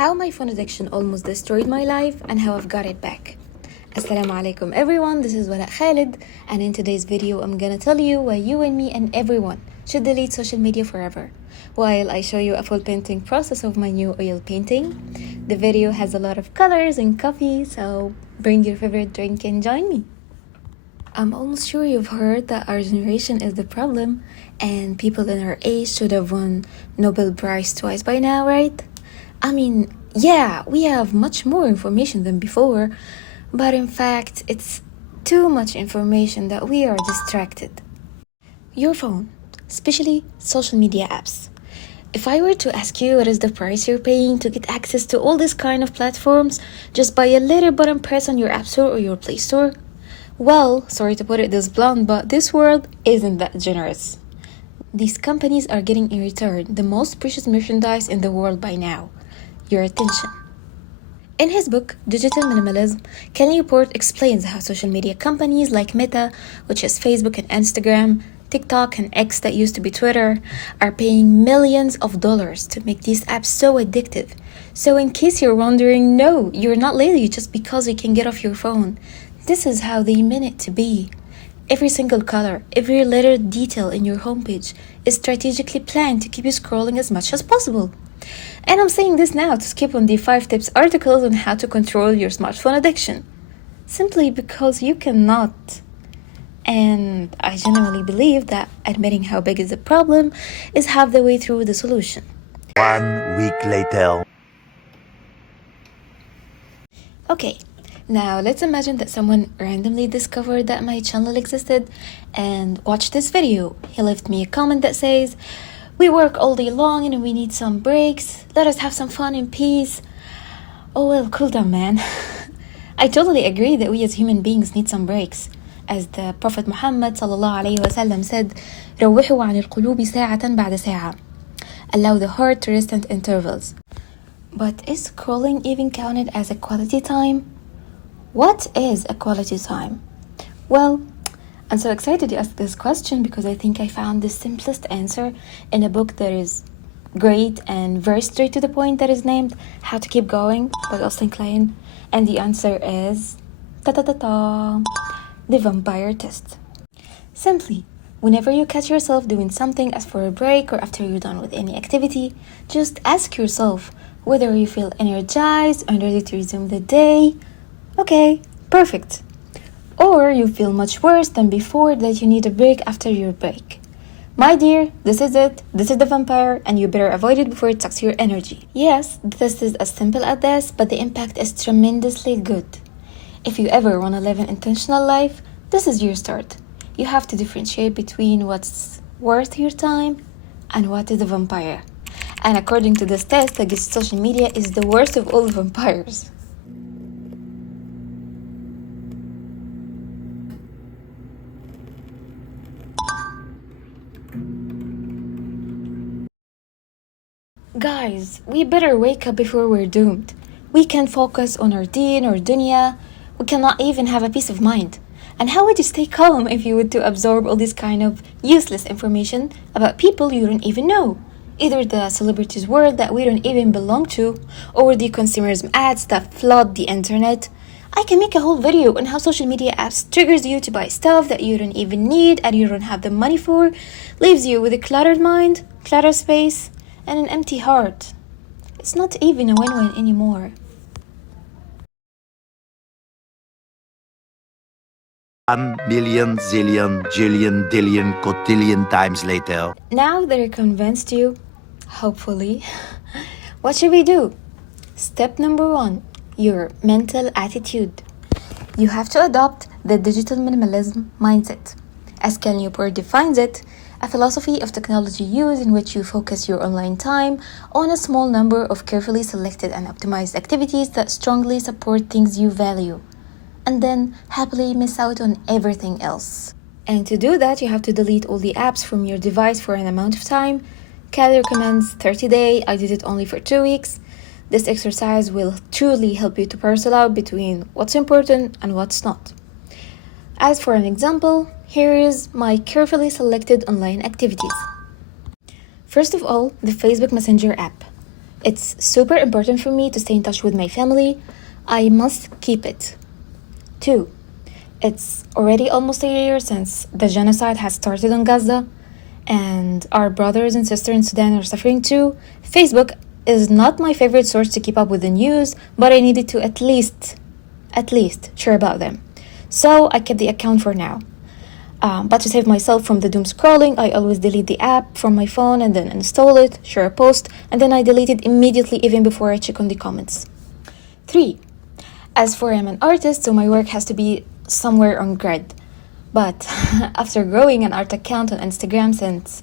how my phone addiction almost destroyed my life and how I've got it back. Assalamu Alaikum everyone, this is Wala Khalid, and in today's video I'm gonna tell you why you and me and everyone should delete social media forever. While I show you a full painting process of my new oil painting, the video has a lot of colors and coffee, so bring your favorite drink and join me. I'm almost sure you've heard that our generation is the problem and people in our age should have won Nobel Prize twice by now, right? I mean, yeah, we have much more information than before, but in fact, it's too much information that we are distracted. Your phone, especially social media apps. If I were to ask you what is the price you're paying to get access to all these kind of platforms just by a little button press on your App Store or your Play Store, well, sorry to put it this blunt, but this world isn't that generous. These companies are getting in return the most precious merchandise in the world by now, your attention. In his book, Digital Minimalism, Ken Newport explains how social media companies like Meta, which is Facebook and Instagram, TikTok and X that used to be Twitter, are paying millions of dollars to make these apps so addictive. So in case you're wondering, no, you're not lazy just because you can get off your phone. This is how they meant it to be. Every single color, every little detail in your homepage is strategically planned to keep you scrolling as much as possible. And I'm saying this now to skip on the 5 tips articles on how to control your smartphone addiction. Simply because you cannot. And I genuinely believe that admitting how big is the problem is half the way through the solution. 1 week later. Okay, now let's imagine that someone randomly discovered that my channel existed and watched this video. He left me a comment that says, "We work all day long and we need some breaks. Let us have some fun in peace." Oh well, cool down, man. I totally agree that we as human beings need some breaks. As the Prophet Muhammad ﷺ said, روحوا عن القلوب ساعة بعد ساعة. Allow the heart to rest at intervals. But is scrolling even counted as a quality time? What is a quality time? Well, I'm so excited to ask this question because I think I found the simplest answer in a book that is great and very straight to the point that is named How to Keep Going by Austin Klein. And the answer is the vampire test. Simply, whenever you catch yourself doing something as for a break or after you're done with any activity, just ask yourself whether you feel energized and ready to resume the day. Okay, perfect. Or you feel much worse than before that you need a break after your break. My dear, this is it. This is the vampire and you better avoid it before it sucks your energy. Yes, this is as simple as this, but the impact is tremendously good. If you ever want to live an intentional life, this is your start. You have to differentiate between what's worth your time and what is a vampire. And according to this test, I guess social media is the worst of all vampires. Guys, we better wake up before we're doomed. We can't focus on our deen or dunya. We cannot even have a peace of mind. And how would you stay calm if you were to absorb all this kind of useless information about people you don't even know? Either the celebrities' world that we don't even belong to, or the consumerism ads that flood the internet. I can make a whole video on how social media apps triggers you to buy stuff that you don't even need and you don't have the money for, leaves you with a cluttered mind, cluttered space, and an empty heart. It's not even a win-win anymore. 1 million, zillion, jillion, dillion, cotillion times later. Now that I convinced you, hopefully, what should we do? Step number 1, your mental attitude. You have to adopt the digital minimalism mindset. As Ken Newport defines it, a philosophy of technology use in which you focus your online time on a small number of carefully selected and optimized activities that strongly support things you value, and then happily miss out on everything else. And to do that, you have to delete all the apps from your device for an amount of time. Cal recommends 30-day. I did it only for 2 weeks. This exercise will truly help you to parcel out between what's important and what's not. As for an example, here is my carefully selected online activities. First of all, the Facebook Messenger app. It's super important for me to stay in touch with my family. I must keep it. 2. It's already almost a year since the genocide has started on Gaza, and our brothers and sisters in Sudan are suffering too. Facebook is not my favorite source to keep up with the news, but I needed to at least share about them. So I kept the account for now. But to save myself from the doom scrolling, I always delete the app from my phone and then install it, share a post, and then I delete it immediately even before I check on the comments. 3. As for I'm an artist, so my work has to be somewhere on grid. But after growing an art account on Instagram since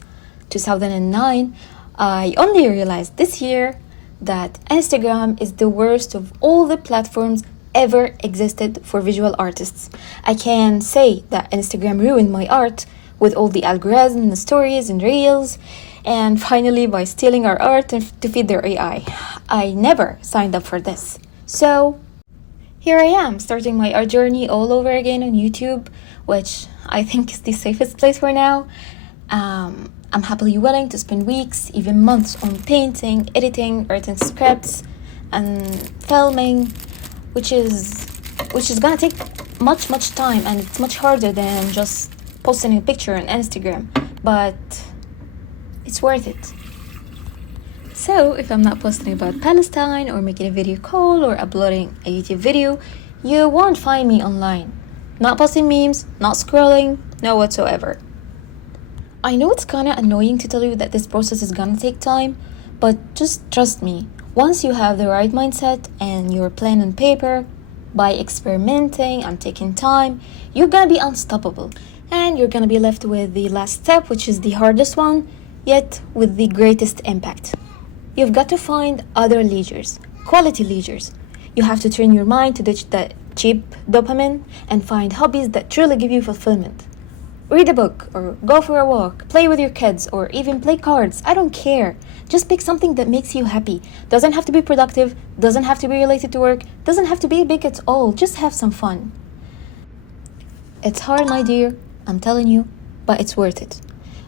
2009, I only realized this year that Instagram is the worst of all the platforms ever existed for visual artists. I can say that Instagram ruined my art with all the algorithms, the stories and reels, and finally by stealing our art to feed their AI. I never signed up for this. So here I am, starting my art journey all over again on YouTube, which I think is the safest place for now. I'm happily willing to spend weeks, even months on painting, editing, writing scripts, and filming, which is gonna take much time, and it's much harder than just posting a picture on Instagram, but it's worth it. So if I'm not posting about Palestine or making a video call or uploading a YouTube video, you won't find me online. Not posting memes, not scrolling, no whatsoever. I know it's kinda annoying to tell you that this process is gonna take time, but just trust me. Once you have the right mindset and your plan on paper, by experimenting and taking time, you're gonna be unstoppable. And you're gonna be left with the last step, which is the hardest one, yet with the greatest impact. You've got to find other leisures, quality leisures. You have to train your mind to ditch that cheap dopamine and find hobbies that truly give you fulfillment. Read a book or go for a walk, play with your kids, or even play cards. I don't care. Just pick something that makes you happy. Doesn't have to be productive, doesn't have to be related to work, doesn't have to be big at all. Just have some fun. It's hard, my dear, I'm telling you, but it's worth it.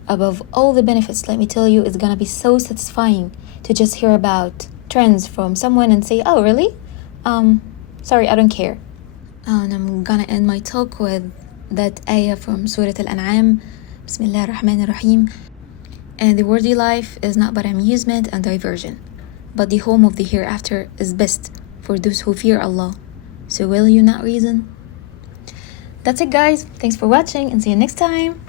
Above all the benefits, let me tell you, it's gonna be so satisfying to just hear about trends from someone and say, oh, really? Sorry, I don't care. And I'm gonna end my talk with that ayah from Surah Al-An'am, Bismillah ar-Rahman ar-Rahim. And the worldly life is not but amusement and diversion, but the home of the hereafter is best for those who fear Allah. So will you not reason? That's it, guys. Thanks for watching and see you next time.